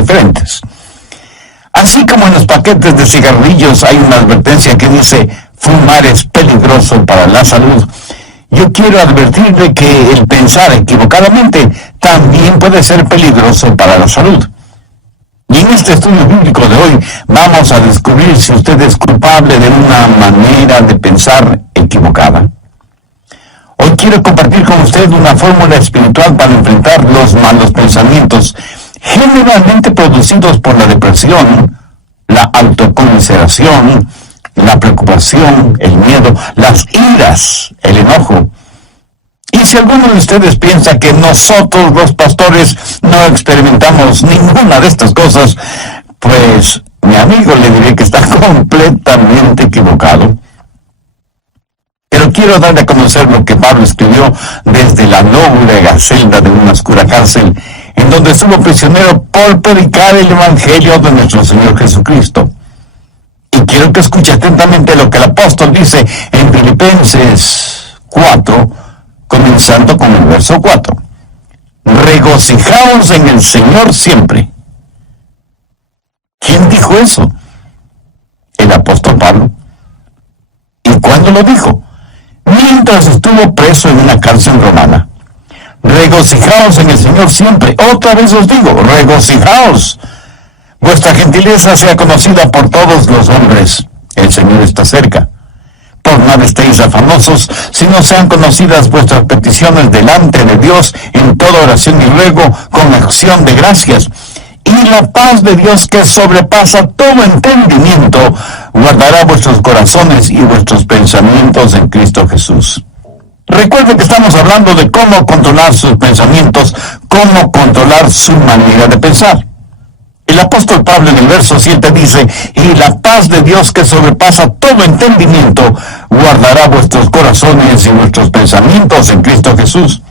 diferentes. Así como en los paquetes de cigarrillos hay una advertencia que dice fumar es peligroso para la salud, yo quiero advertirle que el pensar equivocadamente también puede ser peligroso para la salud. Y en este estudio bíblico de hoy vamos a descubrir si usted es culpable de una manera de pensar equivocada. Hoy quiero compartir con usted una fórmula espiritual para enfrentar los malos pensamientos, generalmente producidos por la depresión, la autocomiseración, la preocupación, el miedo, las iras, el enojo. Y si alguno de ustedes piensa que nosotros los pastores no experimentamos ninguna de estas cosas, pues mi amigo le diré que está completamente equivocado. Pero quiero darle a conocer lo que Pablo escribió desde la lóbrega celda de una oscura cárcel, en donde estuvo prisionero por predicar el Evangelio de nuestro Señor Jesucristo. Y quiero que escuche atentamente lo que el apóstol dice en Filipenses 4, comenzando con el verso 4. Regocijaos en el Señor siempre. ¿Quién dijo eso? El apóstol Pablo. ¿Y cuándo lo dijo? Mientras estuvo preso en una cárcel romana. Regocijaos en el Señor siempre. Otra vez os digo, regocijaos. Vuestra gentileza sea conocida por todos los hombres. El Señor está cerca. Por nada estéis afanosos, sino sean conocidas vuestras peticiones delante de Dios en toda oración y ruego con acción de gracias. Y la paz de Dios, que sobrepasa todo entendimiento, guardará vuestros corazones y vuestros pensamientos en Cristo Jesús. Recuerden que estamos hablando de cómo controlar sus pensamientos, cómo controlar su manera de pensar. El apóstol Pablo en el verso 7 dice, y la paz de Dios que sobrepasa todo entendimiento, guardará vuestros corazones y vuestros pensamientos en Cristo Jesús.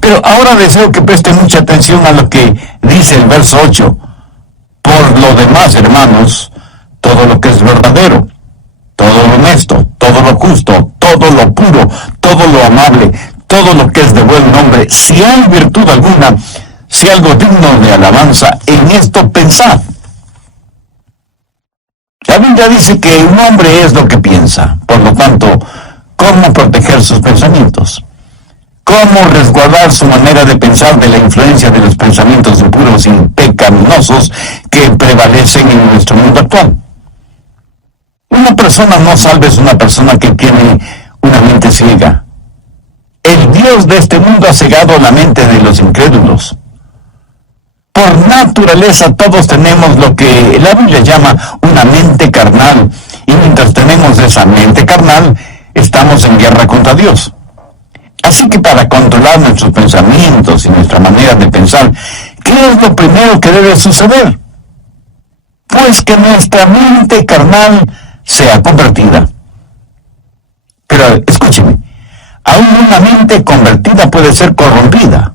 Pero ahora deseo que presten mucha atención a lo que dice el verso 8. Por lo demás, hermanos, todo lo que es verdadero, todo lo honesto, todo lo justo, todo lo puro, todo lo amable, todo lo que es de buen nombre, si hay virtud alguna, si algo digno de alabanza, en esto pensad. La Biblia dice que un hombre es lo que piensa. Por lo tanto, ¿cómo proteger sus pensamientos? ¿Cómo resguardar su manera de pensar de la influencia de los pensamientos impuros y pecaminosos que prevalecen en nuestro mundo actual? Una persona no salva es una persona que tiene una mente ciega. El Dios de este mundo ha cegado la mente de los incrédulos. Por naturaleza todos tenemos lo que la Biblia llama una mente carnal, y mientras tenemos esa mente carnal, estamos en guerra contra Dios. Así que para controlar nuestros pensamientos y nuestra manera de pensar, ¿qué es lo primero que debe suceder? Pues que nuestra mente carnal sea convertida. Pero escúcheme, aún una mente convertida puede ser corrompida.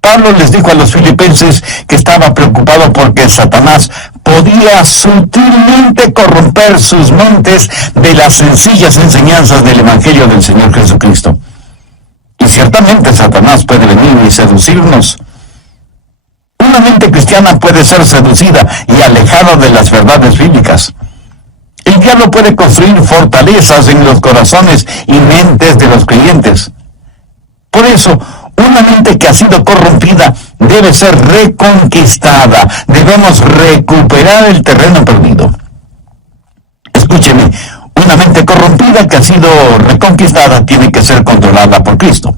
Pablo les dijo a los filipenses que estaba preocupado porque Satanás podía sutilmente corromper sus mentes de las sencillas enseñanzas del Evangelio del Señor Jesucristo. Y ciertamente Satanás puede venir y seducirnos. Una mente cristiana puede ser seducida y alejada de las verdades bíblicas. El diablo puede construir fortalezas en los corazones y mentes de los creyentes. Por eso, una mente que ha sido corrompida debe ser reconquistada. Debemos recuperar el terreno perdido. Escúcheme, una mente corrompida que ha sido reconquistada tiene que ser controlada por Cristo.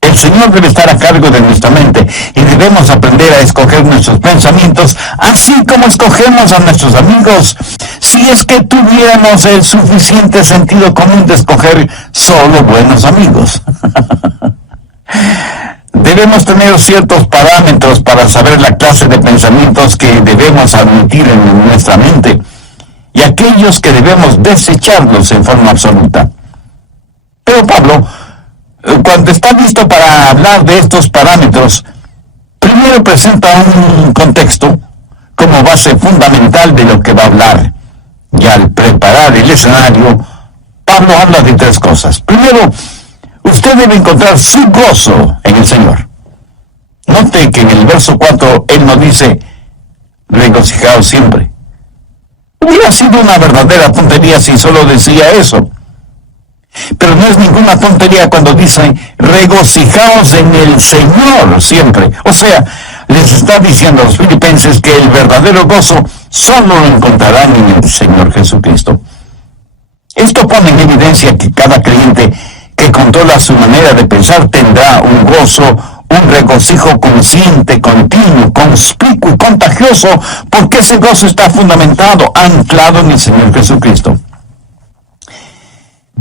El Señor debe estar a cargo de nuestra mente y debemos aprender a escoger nuestros pensamientos, así como escogemos a nuestros amigos, si es que tuviéramos el suficiente sentido común de escoger solo buenos amigos. Debemos tener ciertos parámetros para saber la clase de pensamientos que debemos admitir en nuestra mente y aquellos que debemos desecharlos en forma absoluta. Pero Pablo, cuando está listo para hablar de estos parámetros, primero presenta un contexto como base fundamental de lo que va a hablar. Y al preparar el escenario, Pablo habla de tres cosas. Primero, usted debe encontrar su gozo en el Señor. Note que en el verso 4, Él nos dice, regocijaos siempre. Hubiera sido una verdadera tontería si solo decía eso. Pero no es ninguna tontería cuando dice, regocijaos en el Señor siempre. O sea, les está diciendo a los filipenses que el verdadero gozo solo lo encontrarán en el Señor Jesucristo. Esto pone en evidencia que cada creyente que controla su manera de pensar tendrá un gozo, un regocijo consciente, continuo, conspicuo y contagioso, porque ese gozo está fundamentado, anclado en el Señor Jesucristo.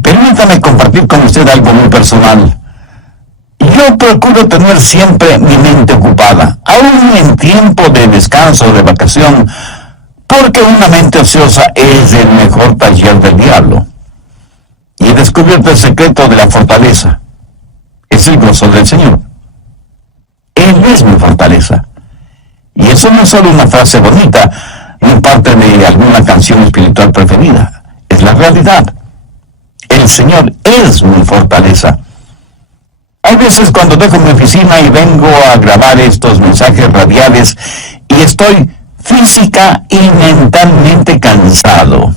Permítame compartir con usted algo muy personal. Yo procuro tener siempre mi mente ocupada, aún en tiempo de descanso o de vacación, porque una mente ociosa es el mejor taller del diablo. Y he descubierto el secreto de la fortaleza. Es el gozo del Señor. Él es mi fortaleza. Y eso no es solo una frase bonita, ni parte de alguna canción espiritual preferida. Es la realidad. El Señor es mi fortaleza. Hay veces cuando dejo mi oficina y vengo a grabar estos mensajes radiales y estoy física y mentalmente cansado.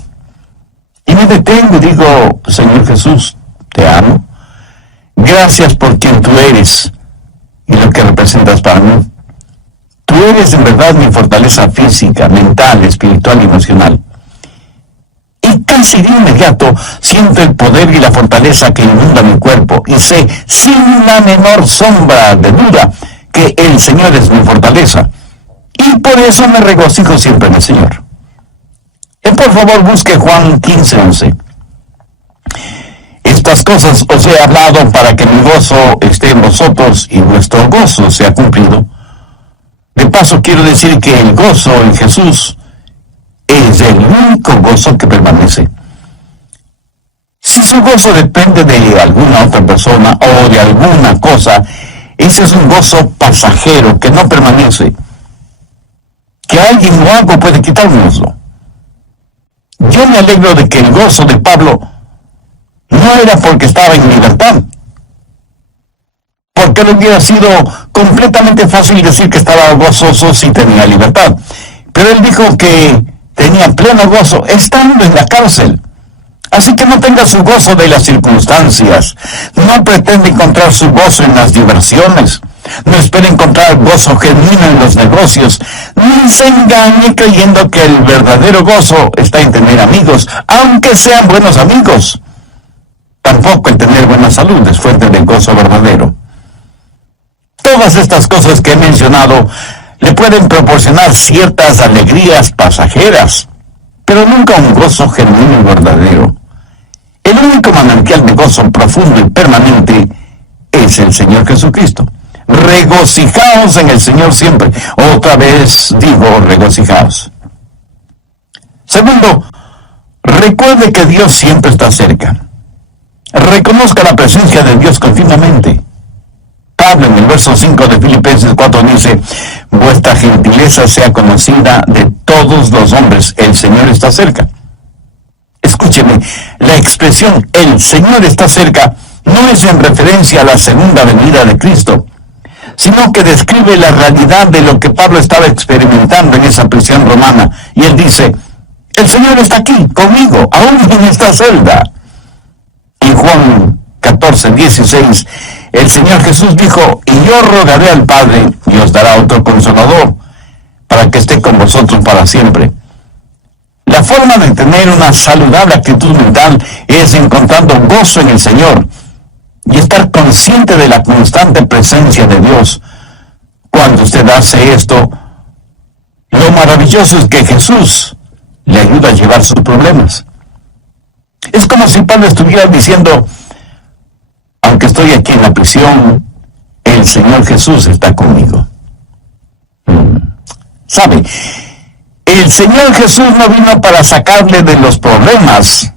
Y me detengo y digo, Señor Jesús, te amo. Gracias por quien tú eres y lo que representas para mí. Tú eres en verdad mi fortaleza física, mental, espiritual y emocional. Y casi de inmediato siento el poder y la fortaleza que inunda mi cuerpo y sé sin la menor sombra de duda que el Señor es mi fortaleza. Y por eso me regocijo siempre en el Señor. Por favor, busque Juan 15:11. Estas cosas os he hablado para que mi gozo esté en vosotros y vuestro gozo sea cumplido. De paso, quiero decir que el gozo en Jesús es el único gozo que permanece. Si su gozo depende de alguna otra persona o de alguna cosa, ese es un gozo pasajero que no permanece. Que alguien o algo puede quitárnoslo. Yo me alegro de que el gozo de Pablo no era porque estaba en libertad, porque le hubiera sido completamente fácil decir que estaba gozoso si tenía libertad. Pero él dijo que tenía pleno gozo estando en la cárcel. Así que no tenga su gozo de las circunstancias, no pretende encontrar su gozo en las diversiones, no espere encontrar gozo genuino en los negocios, ni se engañe creyendo que el verdadero gozo está en tener amigos, aunque sean buenos amigos. Tampoco en tener buena salud es fuente de gozo verdadero. Todas estas cosas que he mencionado le pueden proporcionar ciertas alegrías pasajeras, pero nunca un gozo genuino y verdadero. El único manantial de gozo profundo y permanente es el Señor Jesucristo. Regocijaos en el Señor siempre. Otra vez digo, regocijaos. Segundo, recuerde que Dios siempre está cerca. Reconozca la presencia de Dios continuamente. Pablo en el verso 5 de Filipenses 4 dice, vuestra gentileza sea conocida de todos los hombres, el Señor está cerca. Escúcheme, la expresión el Señor está cerca no es en referencia a la segunda venida de Cristo, sino que describe la realidad de lo que Pablo estaba experimentando en esa prisión romana. Y él dice, el Señor está aquí, conmigo, aún en esta celda. Y Juan 14:16, el Señor Jesús dijo, y yo rogaré al Padre, y os dará otro consolador, para que esté con vosotros para siempre. La forma de tener una saludable actitud mental es encontrando gozo en el Señor y estar consciente de la constante presencia de Dios. Cuando usted hace esto, lo maravilloso es que Jesús le ayuda a llevar sus problemas. Es como si Pablo estuviera diciendo, aunque estoy aquí en la prisión, el Señor Jesús está conmigo. ¿Sabe? El Señor Jesús no vino para sacarle de los problemas,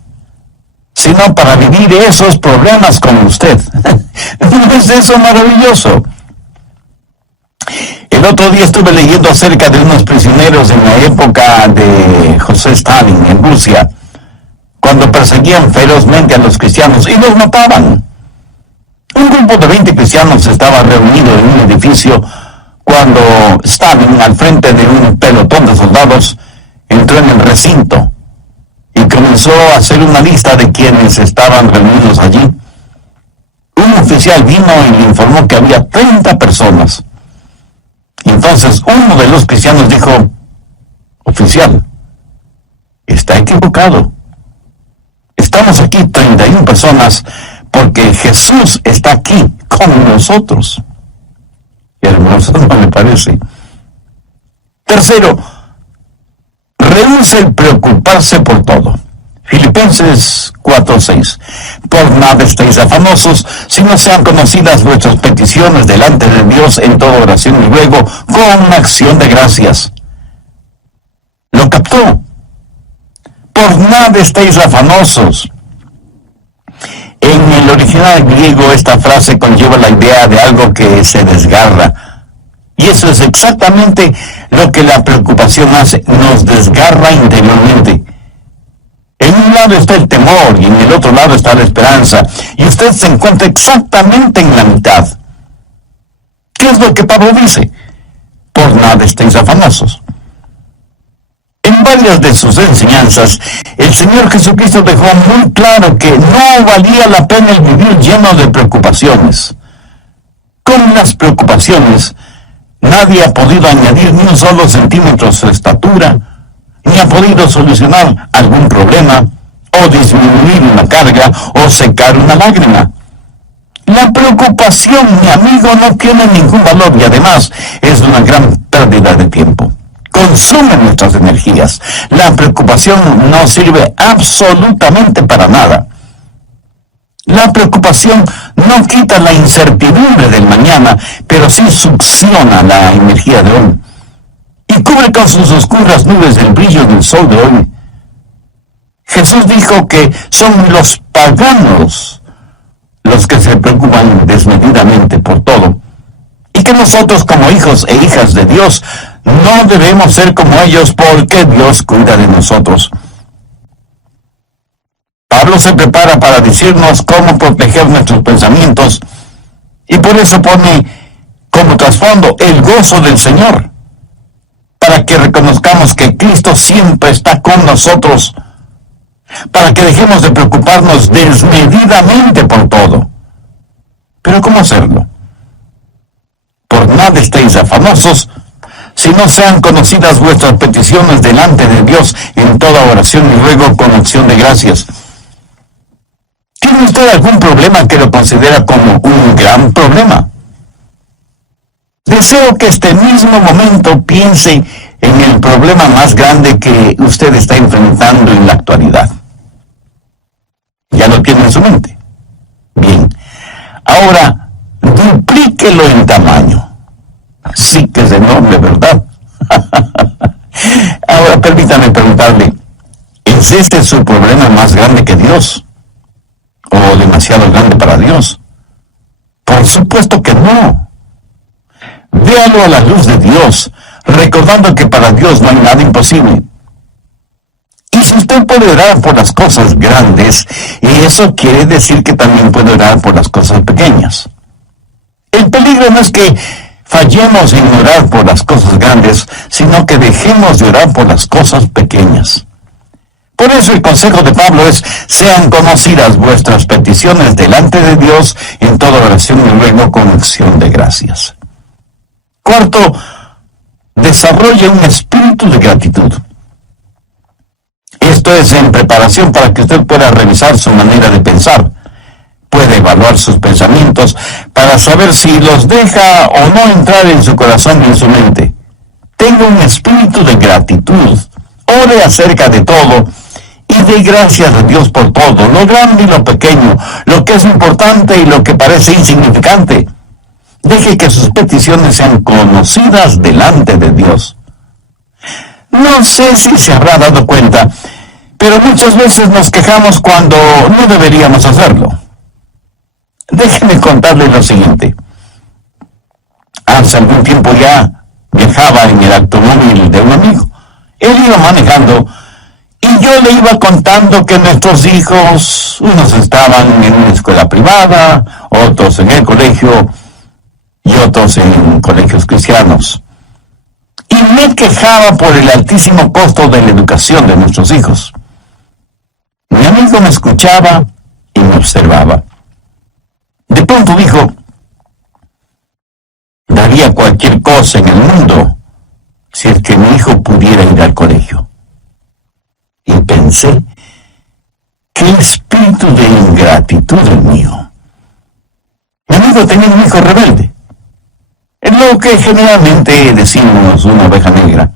sino para vivir esos problemas con usted. ¿No es eso maravilloso? El otro día estuve leyendo acerca de unos prisioneros en la época de José Stalin en Rusia, cuando perseguían ferozmente a los cristianos y los mataban. Un grupo de 20 cristianos estaba reunido en un edificio cuando Stalin, al frente de un pelotón de soldados, entró en el recinto y comenzó a hacer una lista de quienes estaban reunidos allí. Un oficial vino y le informó que había 30 personas. Entonces uno de los cristianos dijo: oficial, está equivocado. Estamos aquí 31 personas porque Jesús está aquí con nosotros. Y hermoso, ¿no le parece? Tercero, rehúse el preocuparse por todo. Filipenses 4:6. Por nada estéis afanosos, sino sean conocidas vuestras peticiones delante de Dios en toda oración y ruego con acción de gracias. ¿Lo captó? Por nada estéis afanosos. En el original griego esta frase conlleva la idea de algo que se desgarra. Y eso es exactamente lo que la preocupación hace, nos desgarra interiormente. En un lado está el temor y en el otro lado está la esperanza. Y usted se encuentra exactamente en la mitad. ¿Qué es lo que Pablo dice? Por nada estéis afanosos. En varias de sus enseñanzas, el Señor Jesucristo dejó muy claro que no valía la pena el vivir lleno de preocupaciones. Con las preocupaciones, nadie ha podido añadir ni un solo centímetro a su estatura, ni ha podido solucionar algún problema, o disminuir una carga, o secar una lágrima. La preocupación, mi amigo, no tiene ningún valor y además es una gran pérdida de tiempo. Consume nuestras energías. La preocupación no sirve absolutamente para nada. La preocupación no quita la incertidumbre del mañana, pero sí succiona la energía de hoy y cubre con sus oscuras nubes el brillo del sol de hoy. Jesús dijo que son los paganos los que se preocupan desmedidamente por todo, y que nosotros como hijos e hijas de Dios no debemos ser como ellos porque Dios cuida de nosotros. Pablo se prepara para decirnos cómo proteger nuestros pensamientos y por eso pone como trasfondo el gozo del Señor, para que reconozcamos que Cristo siempre está con nosotros, para que dejemos de preocuparnos desmedidamente por todo. ¿Pero cómo hacerlo? Por nada estéis afanosos, si no sean conocidas vuestras peticiones delante de Dios en toda oración y ruego con acción de gracias. ¿Tiene usted algún problema que lo considera como un gran problema? Deseo que este mismo momento piense en el problema más grande que usted está enfrentando en la actualidad. ¿Ya lo tiene en su mente? Bien. Ahora, duplíquelo en tamaño. Sí que es enorme, ¿verdad? Ahora, permítame preguntarle, ¿es este su problema más grande que Dios? ¿O demasiado grande para Dios? Por supuesto que no. Véalo a la luz de Dios, recordando que para Dios no hay nada imposible. Y si usted puede orar por las cosas grandes, eso quiere decir que también puede orar por las cosas pequeñas. El peligro no es que fallemos en orar por las cosas grandes, sino que dejemos de orar por las cosas pequeñas. Por eso el consejo de Pablo es: sean conocidas vuestras peticiones delante de Dios en toda oración y ruego con acción de gracias. Cuarto, desarrolle un espíritu de gratitud. Esto es en preparación para que usted pueda revisar su manera de pensar. Puede evaluar sus pensamientos para saber si los deja o no entrar en su corazón y en su mente. Tenga un espíritu de gratitud. Ore acerca de todo y dé gracias a Dios por todo, lo grande y lo pequeño, lo que es importante y lo que parece insignificante. Deje que sus peticiones sean conocidas delante de Dios. No sé si se habrá dado cuenta, pero muchas veces nos quejamos cuando no deberíamos hacerlo. Déjeme contarle lo siguiente. Hace algún tiempo ya viajaba en el automóvil de un amigo. Él iba manejando y yo le iba contando que nuestros hijos, unos estaban en una escuela privada, otros en el colegio y otros en colegios cristianos. quejaba por el altísimo costo de la educación de nuestros hijos. Mi amigo me escuchaba y me observaba. De pronto dijo: daría cualquier cosa en el mundo si es que mi hijo pudiera ir al colegio. Y pensé: qué espíritu de ingratitud el mío. Mi amigo tenía un hijo rebelde, es lo que generalmente decimos una oveja negra.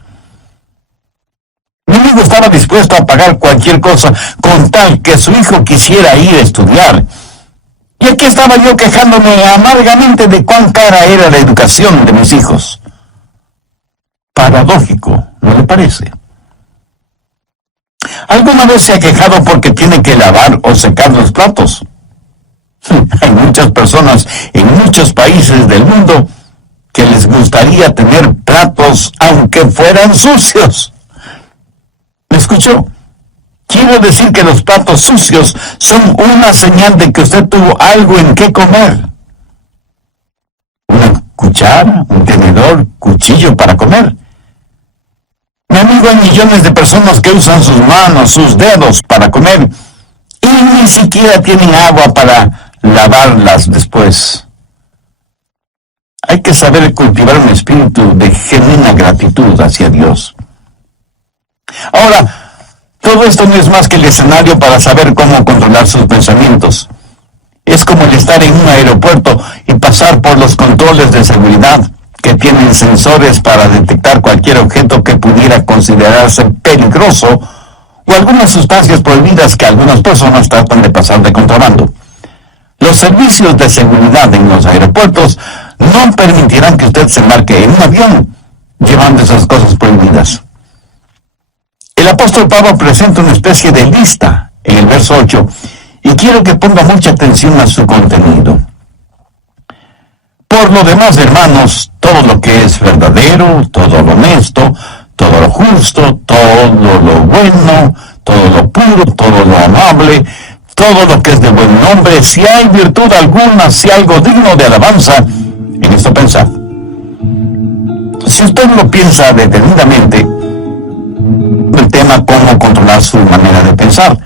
Mi amigo estaba dispuesto a pagar cualquier cosa con tal que su hijo quisiera ir a estudiar. Y aquí estaba yo quejándome amargamente de cuán cara era la educación de mis hijos. Paradójico, ¿no le parece? ¿Alguna vez se ha quejado porque tiene que lavar o secar los platos? Hay muchas personas en muchos países del mundo que les gustaría tener platos aunque fueran sucios. ¿Me escuchó? Quiero decir que los platos sucios son una señal de que usted tuvo algo en qué comer. Una cuchara, un tenedor, cuchillo para comer. Mi amigo, hay millones de personas que usan sus manos, sus dedos para comer y ni siquiera tienen agua para lavarlas después. Hay que saber cultivar un espíritu de genuina gratitud hacia Dios. Ahora, todo esto no es más que el escenario para saber cómo controlar sus pensamientos. Es como el estar en un aeropuerto y pasar por los controles de seguridad que tienen sensores para detectar cualquier objeto que pudiera considerarse peligroso o algunas sustancias prohibidas que algunas personas tratan de pasar de contrabando. Los servicios de seguridad en los aeropuertos no permitirán que usted se embarque en un avión llevando esas cosas prohibidas. El apóstol Pablo presenta una especie de lista en el verso 8 y quiero que ponga mucha atención a su contenido. Por lo demás, hermanos, todo lo que es verdadero, todo lo honesto, todo lo justo, todo lo bueno, todo lo puro, todo lo amable, todo lo que es de buen nombre, si hay virtud alguna, si algo digno de alabanza, en esto pensad. Si usted lo piensa detenidamente, el tema cómo controlar su manera de pensar,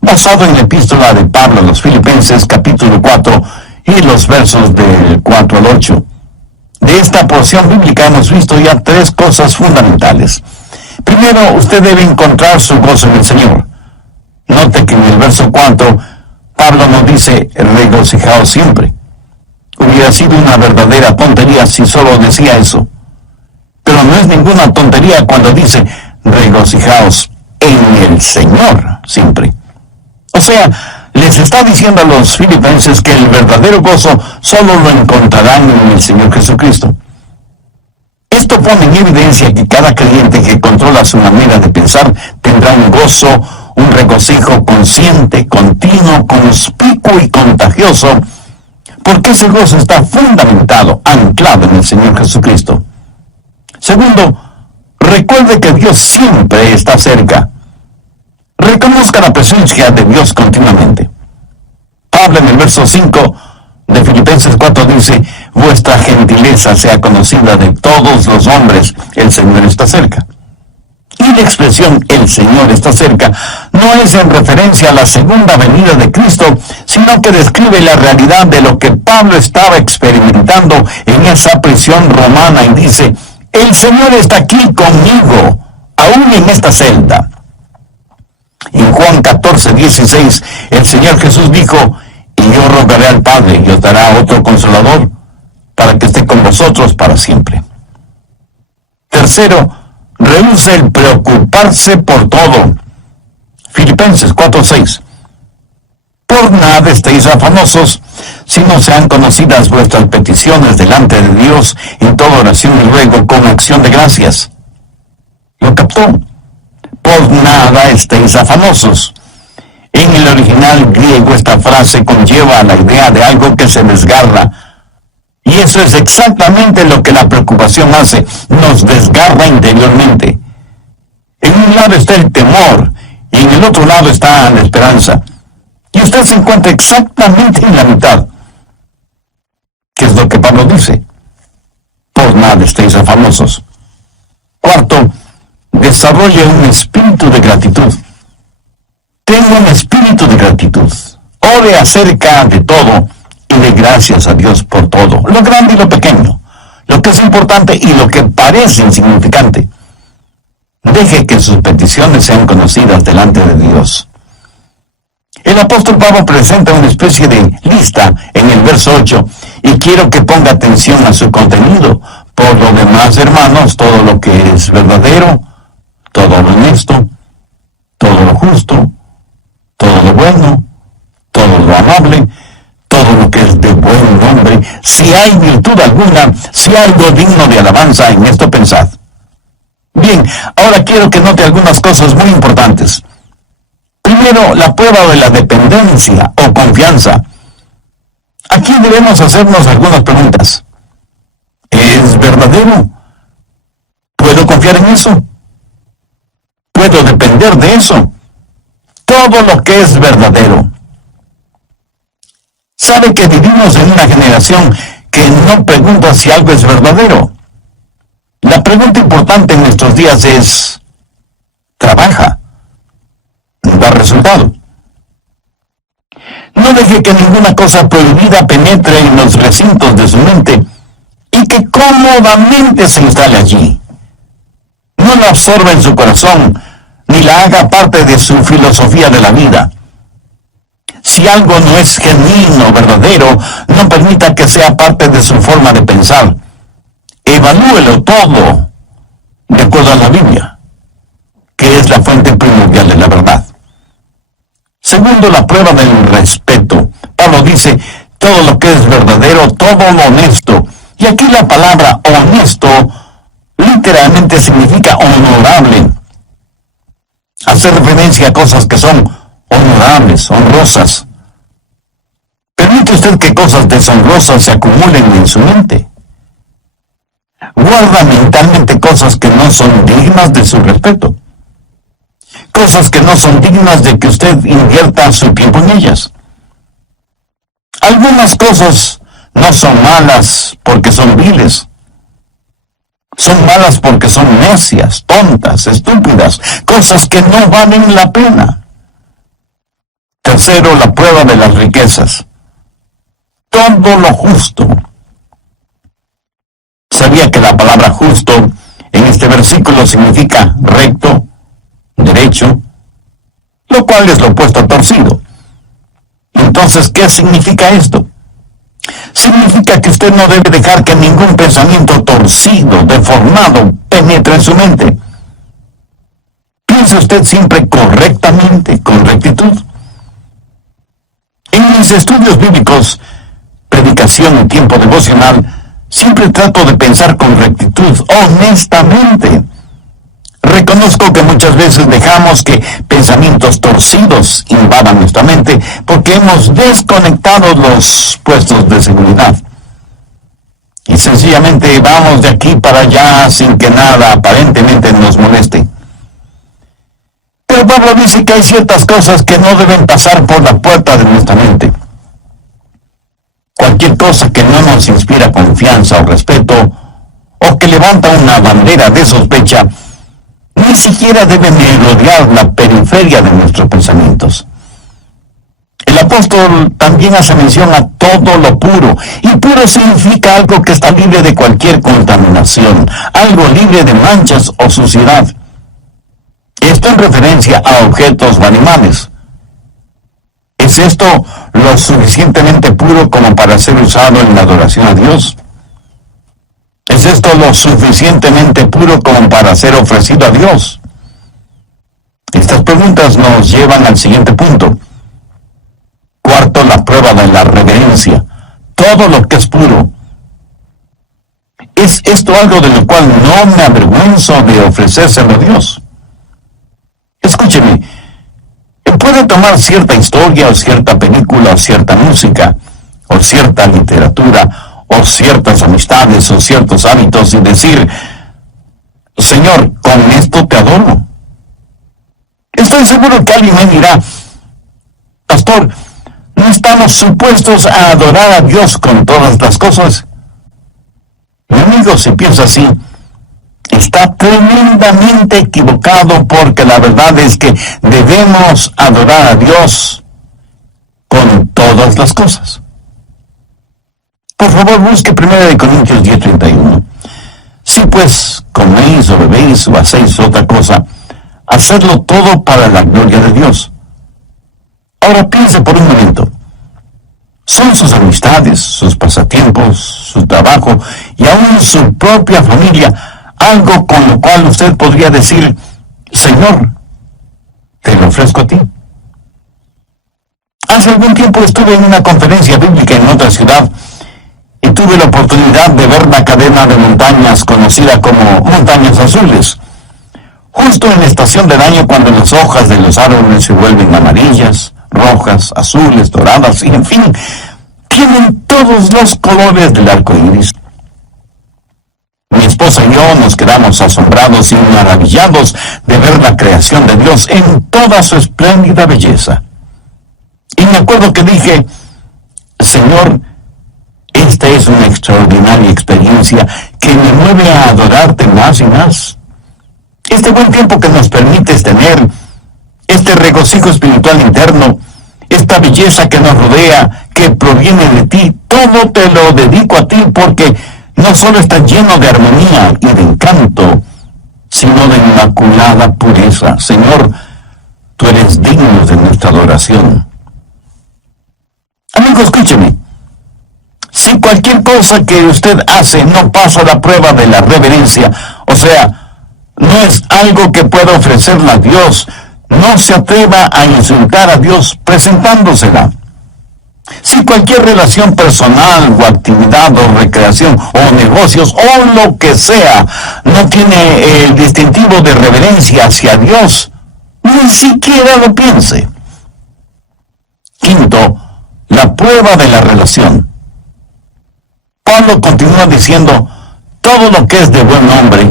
basado en la epístola de Pablo a los Filipenses, capítulo 4, y los versos del 4 al 8. De esta porción bíblica hemos visto ya tres cosas fundamentales. Primero, usted debe encontrar su gozo en el Señor. Note que en el verso 4, Pablo nos dice: regocijaos siempre. Hubiera sido una verdadera tontería si solo decía eso. Pero no es ninguna tontería cuando dice: regocijaos en el Señor siempre. O sea, les está diciendo a los filipenses que el verdadero gozo solo lo encontrarán en el Señor Jesucristo. Esto pone en evidencia que cada creyente que controla su manera de pensar tendrá un gozo, un regocijo consciente, continuo, conspicuo y contagioso, porque ese gozo está fundamentado, anclado en el Señor Jesucristo. Segundo, recuerde que Dios siempre está cerca. Reconozca la presencia de Dios continuamente. Pablo en el verso 5 de Filipenses 4 dice: vuestra gentileza sea conocida de todos los hombres, el Señor está cerca. Y la expresión "el Señor está cerca" no es en referencia a la segunda venida de Cristo, sino que describe la realidad de lo que Pablo estaba experimentando en esa prisión romana y dice: el Señor está aquí conmigo, aún en esta celda. En Juan 14:16, el Señor Jesús dijo: y yo rogaré al Padre y os dará otro Consolador, para que esté con vosotros para siempre. Tercero, rehúse el preocuparse por todo. Filipenses 4:6. Por nada estéis afanosos, sino sean conocidas vuestras peticiones delante de Dios en toda oración y ruego con acción de gracias. ¿Lo captó? Por nada estéis afanosos. En el original griego esta frase conlleva la idea de algo que se desgarra. Y eso es exactamente lo que la preocupación hace, nos desgarra interiormente. En un lado está el temor y en el otro lado está la esperanza. Y usted se encuentra exactamente en la mitad. ¿Qué es lo que Pablo dice? Por nada estéis afanosos. Cuarto, desarrolle un espíritu de gratitud. Tenga un espíritu de gratitud. Ore acerca de todo y dé gracias a Dios por todo, lo grande y lo pequeño, lo que es importante y lo que parece insignificante. Deje que sus peticiones sean conocidas delante de Dios. El apóstol Pablo presenta una especie de lista en el verso 8 y quiero que ponga atención a su contenido. Por lo demás, hermanos, todo lo que es verdadero, todo lo honesto, todo lo justo, todo lo bueno, todo lo amable, todo lo que es de buen nombre, si hay virtud alguna, si hay algo digno de alabanza, en esto pensad. Bien, ahora quiero que note algunas cosas muy importantes. Primero, la prueba de la dependencia o confianza. Aquí debemos hacernos algunas preguntas. ¿Es verdadero? ¿Puedo confiar en eso? ¿Puedo depender de eso? Todo lo que es verdadero. ¿Sabe que vivimos en una generación que no pregunta si algo es verdadero? La pregunta importante en nuestros días es, ¿trabaja? ¿Da resultado? No deje que ninguna cosa prohibida penetre en los recintos de su mente y que cómodamente se instale allí. No la absorba en su corazón, ni la haga parte de su filosofía de la vida. Si algo no es genuino, verdadero, no permita que sea parte de su forma de pensar. Evalúelo todo de acuerdo a la Biblia, que es la fuente primordial de la verdad. Segundo, la prueba del respeto. Pablo dice, todo lo que es verdadero, todo lo honesto. Y aquí la palabra honesto literalmente significa honorable. Hace referencia a cosas que son honorables, honrosas. ¿Permite usted que cosas deshonrosas se acumulen en su mente? Guarda mentalmente cosas que no son dignas de su respeto. Cosas que no son dignas de que usted invierta su tiempo en ellas. Algunas cosas no son malas porque son viles. Son malas porque son necias, tontas, estúpidas, cosas que no valen la pena. Tercero, la prueba de las riquezas. Todo lo justo. ¿Sabía que la palabra justo en este versículo significa recto, derecho, lo cual es lo opuesto a torcido? Entonces, ¿qué significa esto? Significa que usted no debe dejar que ningún pensamiento torcido, deformado, penetre en su mente. Piense usted siempre correctamente, con rectitud. En mis estudios bíblicos, predicación y tiempo devocional, siempre trato de pensar con rectitud, honestamente. Reconozco que muchas veces dejamos que pensamientos torcidos invadan nuestra mente porque hemos desconectado los puestos de seguridad. Y sencillamente vamos de aquí para allá sin que nada aparentemente nos moleste. Pero Pablo dice que hay ciertas cosas que no deben pasar por la puerta de nuestra mente. Cualquier cosa que no nos inspira confianza o respeto, o que levanta una bandera de sospecha, ni siquiera debe merodear la periferia de nuestros pensamientos. El apóstol también hace mención a todo lo puro, y puro significa algo que está libre de cualquier contaminación, algo libre de manchas o suciedad. Esto en referencia a objetos o animales. ¿Es esto lo suficientemente puro como para ser usado en la adoración a Dios? ¿Es esto lo suficientemente puro como para ser ofrecido a Dios? Estas preguntas nos llevan al siguiente punto. Cuarto, la prueba de la reverencia. Todo lo que es puro. ¿Es esto algo de lo cual no me avergüenzo de ofrecérselo a Dios? Escúcheme, puede tomar cierta historia o cierta película o cierta música o cierta literatura o ciertas amistades o ciertos hábitos y decir, Señor, con esto te adoro. Estoy seguro que alguien me dirá, Pastor, ¿no estamos supuestos a adorar a Dios con todas las cosas? Mi amigo, si piensa así, está tremendamente equivocado, porque la verdad es que debemos adorar a Dios con todas las cosas. Por favor, busque 1 Corintios 10:31. Si pues coméis o bebéis o hacéis otra cosa, hacedlo todo para la gloria de Dios. Ahora piense por un momento. Son sus amistades, sus pasatiempos, su trabajo y aún su propia familia algo con lo cual usted podría decir: Señor, te lo ofrezco a ti. Hace algún tiempo estuve en una conferencia bíblica en otra ciudad y tuve la oportunidad de ver la cadena de montañas conocida como Montañas Azules. Justo en la estación del año, cuando las hojas de los árboles se vuelven amarillas, rojas, azules, doradas, y en fin, tienen todos los colores del arco iris. Mi esposa y yo nos quedamos asombrados y maravillados de ver la creación de Dios en toda su espléndida belleza. Y me acuerdo que dije: Señor, esta es una extraordinaria experiencia que me mueve a adorarte más y más. Este buen tiempo que nos permites tener, este regocijo espiritual interno, esta belleza que nos rodea, que proviene de ti, todo te lo dedico a ti, porque no solo está lleno de armonía y de encanto, sino de inmaculada pureza. Señor, tú eres digno de nuestra adoración. Amigo, escúcheme. Si cualquier cosa que usted hace no pasa la prueba de la reverencia, o sea, no es algo que pueda ofrecerle a Dios, no se atreva a insultar a Dios presentándosela. Si cualquier relación personal o actividad o recreación o negocios o lo que sea no tiene el distintivo de reverencia hacia Dios, ni siquiera lo piense. Quinto, la prueba de la relación. Pablo continúa diciendo: todo lo que es de buen nombre.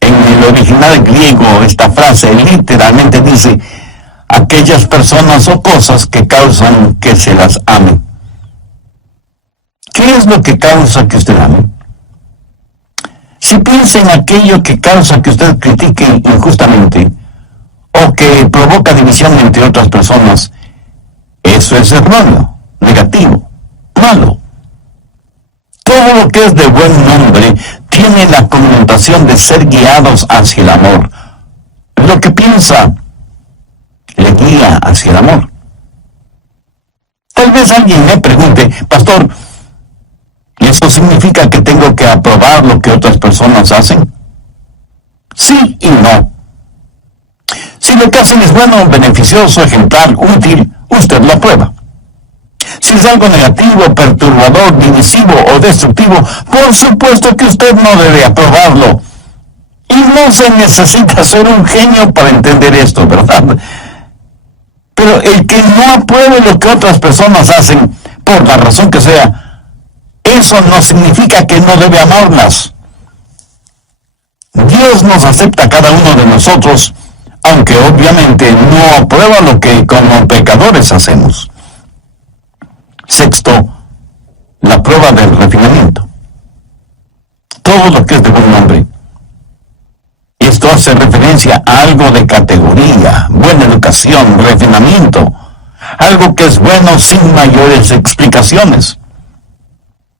En el original griego, esta frase literalmente dice: aquellas personas o cosas que causan que se las ame. ¿Qué es lo que causa que usted ame? Si piensa en aquello que causa que usted critique injustamente o que provoca división entre otras personas, eso es erróneo, negativo, malo. Todo lo que es de buen nombre tiene la connotación de ser guiados hacia el amor. Lo que piensa le guía hacia el amor. Tal vez alguien me pregunte: pastor, ¿eso significa que tengo que aprobar lo que otras personas hacen? Sí y no. Si lo que hacen es bueno, beneficioso, ejemplar, útil, usted lo aprueba. Si es algo negativo, perturbador, divisivo o destructivo, por supuesto que usted no debe aprobarlo. Y no se necesita ser un genio para entender esto, ¿verdad? Pero el que no apruebe lo que otras personas hacen, por la razón que sea, eso no significa que no debe amarlas. Dios nos acepta a cada uno de nosotros, aunque obviamente no aprueba lo que como pecadores hacemos. Sexto, la prueba del refinamiento. Todo lo que es de buen nombre. Esto hace referencia a algo de categoría, buena educación, refinamiento, algo que es bueno sin mayores explicaciones.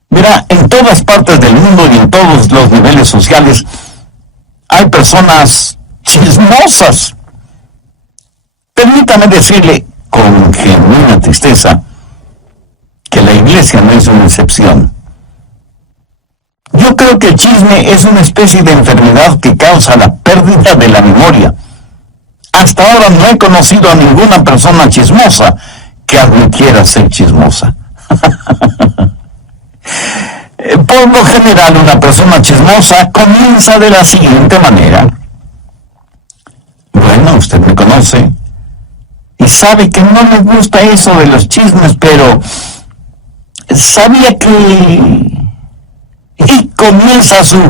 Mira, en todas partes del mundo y en todos los niveles sociales hay personas chismosas. Permítame decirle con genuina tristeza que la iglesia no es una excepción. Yo creo que el chisme es una especie de enfermedad que causa la pérdida de la memoria. Hasta ahora no he conocido a ninguna persona chismosa que admitiera ser chismosa. Por lo general, una persona chismosa comienza de la siguiente manera: bueno, usted me conoce y sabe que no me gusta eso de los chismes, pero sabía que... Y comienza su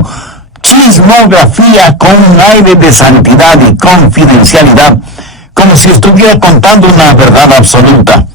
chismografía con un aire de santidad y confidencialidad, como si estuviera contando una verdad absoluta.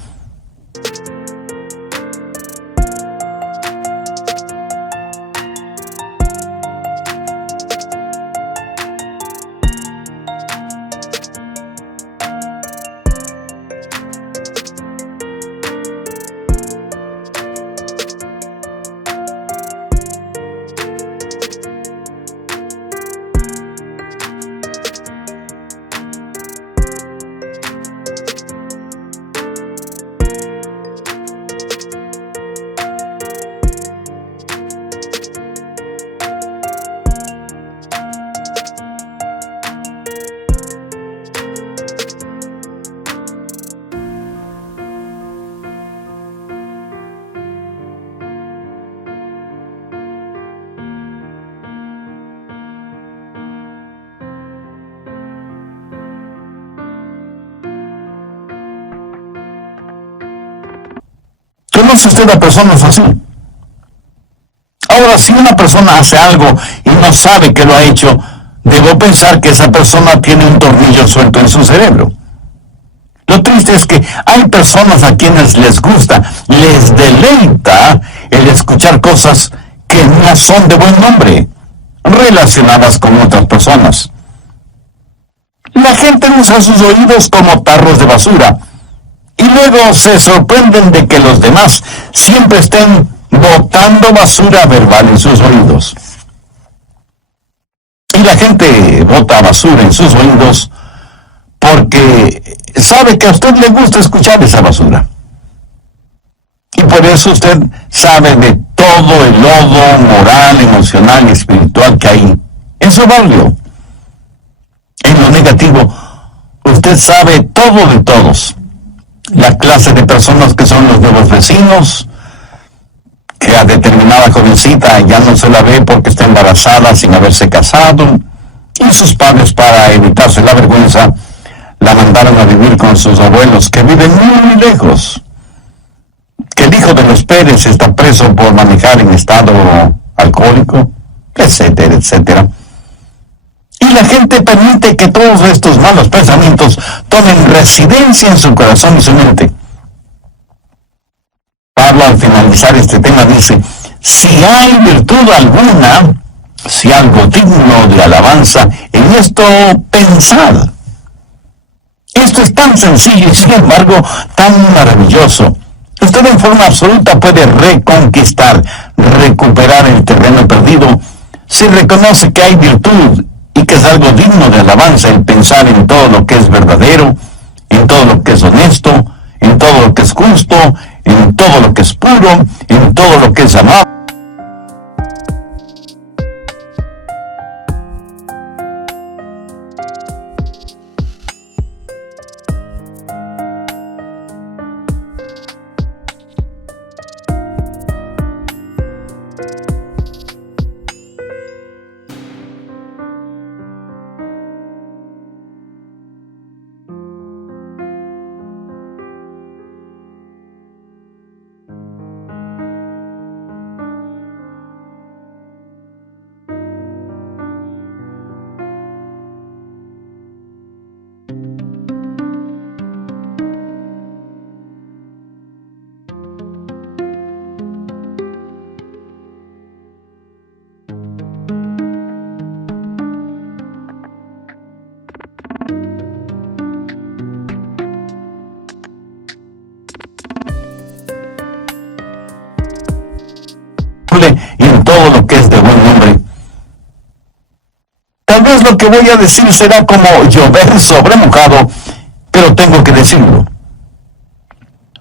¿Conoce usted a personas así? Ahora, si una persona hace algo y no sabe que lo ha hecho, debo pensar que esa persona tiene un tornillo suelto en su cerebro. Lo triste es que hay personas a quienes les gusta, les deleita el escuchar cosas que no son de buen nombre, relacionadas con otras personas. La gente usa sus oídos como tarros de basura y luego se sorprenden de que los demás siempre estén botando basura verbal en sus oídos. Y la gente bota basura en sus oídos porque sabe que a usted le gusta escuchar esa basura. Y por eso usted sabe de todo el lodo moral, emocional y espiritual que hay en su barrio. En lo negativo, usted sabe todo de todos. La clase de personas que son los nuevos vecinos, que a determinada jovencita ya no se la ve porque está embarazada sin haberse casado, y sus padres, para evitarse la vergüenza, la mandaron a vivir con sus abuelos que viven muy lejos. Que el hijo de los Pérez está preso por manejar en estado alcohólico, etcétera, etcétera. Y la gente permite que todos estos malos pensamientos tomen residencia en su corazón y su mente. Pablo, al finalizar este tema, dice: si hay virtud alguna, si algo digno de alabanza, en esto pensad. Esto es tan sencillo y sin embargo tan maravilloso. Usted en forma absoluta puede reconquistar, recuperar el terreno perdido si reconoce que hay virtud y que es algo digno de alabanza el pensar en todo lo que es verdadero, en todo lo que es honesto, en todo lo que es justo, en todo lo que es puro, en todo lo que es amable. Y en todo lo que es de buen nombre. Tal vez lo que voy a decir será como llover sobre mojado, pero tengo que decirlo.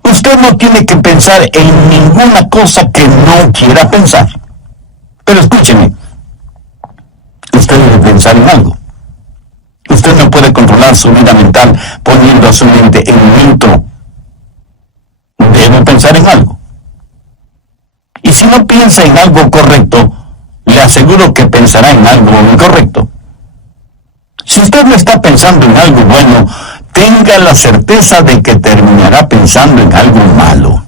Usted no tiene que pensar en ninguna cosa que no quiera pensar. Pero escúcheme, usted debe pensar en algo. Usted no puede controlar su vida mental poniendo a su mente en neutro. Debe pensar en algo. Y si no piensa en algo correcto, le aseguro que pensará en algo incorrecto. Si usted no está pensando en algo bueno, tenga la certeza de que terminará pensando en algo malo.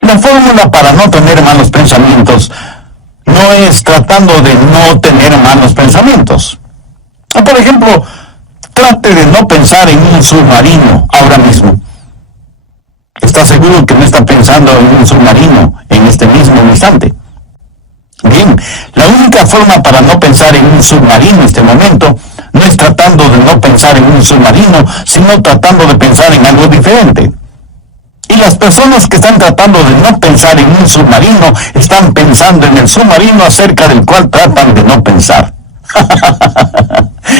La fórmula para no tener malos pensamientos no es tratando de no tener malos pensamientos. Por ejemplo, trate de no pensar en un submarino ahora mismo. ¿Está seguro que no está pensando en un submarino en este mismo instante? Bien, la única forma para no pensar en un submarino en este momento no es tratando de no pensar en un submarino, sino tratando de pensar en algo diferente. Y las personas que están tratando de no pensar en un submarino están pensando en el submarino acerca del cual tratan de no pensar.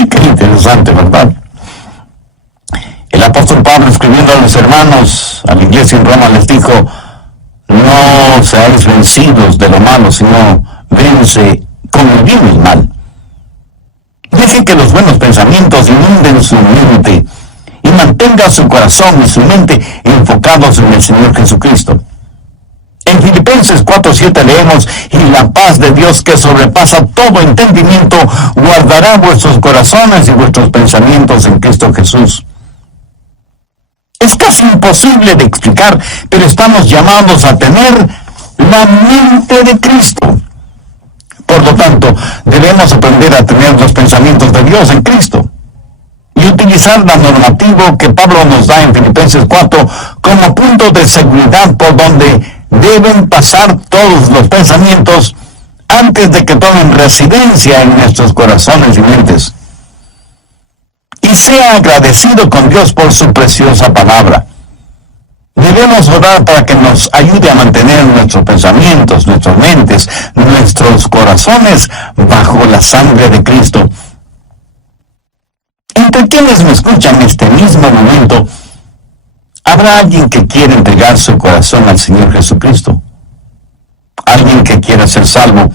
Qué interesante, ¿verdad? El apóstol Pablo, escribiendo a los hermanos, a la iglesia en Roma, les dijo: no seáis vencidos de lo malo, sino vence con el bien y el mal. Deje que los buenos pensamientos inunden su mente y mantenga su corazón y su mente enfocados en el Señor Jesucristo. En Filipenses 4:7 leemos: y la paz de Dios, que sobrepasa todo entendimiento, guardará vuestros corazones y vuestros pensamientos en Cristo Jesús. Es casi imposible de explicar, pero estamos llamados a tener la mente de Cristo. Por lo tanto, debemos aprender a tener los pensamientos de Dios en Cristo y utilizar la normativa que Pablo nos da en Filipenses 4 como punto de seguridad por donde deben pasar todos los pensamientos antes de que tomen residencia en nuestros corazones y mentes. Y sea agradecido con Dios por su preciosa palabra. Debemos orar para que nos ayude a mantener nuestros pensamientos, nuestras mentes, nuestros corazones bajo la sangre de Cristo. Entre quienes me escuchan en este mismo momento, ¿habrá alguien que quiera entregar su corazón al Señor Jesucristo? Alguien que quiera ser salvo,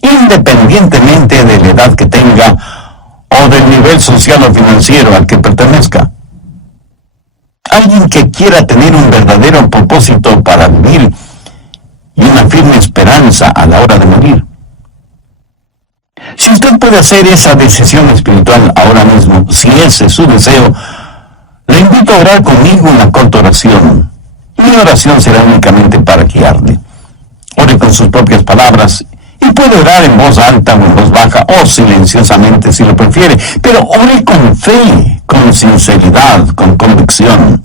independientemente de la edad que tenga o del nivel social o financiero al que pertenezca. Alguien que quiera tener un verdadero propósito para vivir y una firme esperanza a la hora de morir. Si usted puede hacer esa decisión espiritual ahora mismo, si ese es su deseo, le invito a orar conmigo una corta oración. Mi oración será únicamente para guiarle. Ore con sus propias palabras y puede orar en voz alta o en voz baja o silenciosamente si lo prefiere, pero ore con fe, con sinceridad, con convicción.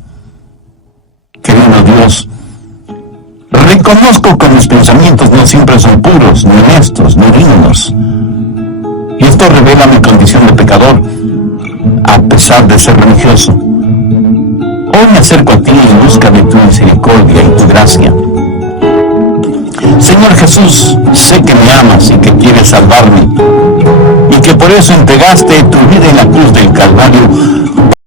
Querido Dios, reconozco que mis pensamientos no siempre son puros, ni honestos, ni dignos. Y esto revela mi condición de pecador, a pesar de ser religioso. Hoy me acerco a ti en busca de tu misericordia y tu gracia. Señor Jesús, sé que me amas y que quieres salvarme, y que por eso entregaste tu vida en la cruz del Calvario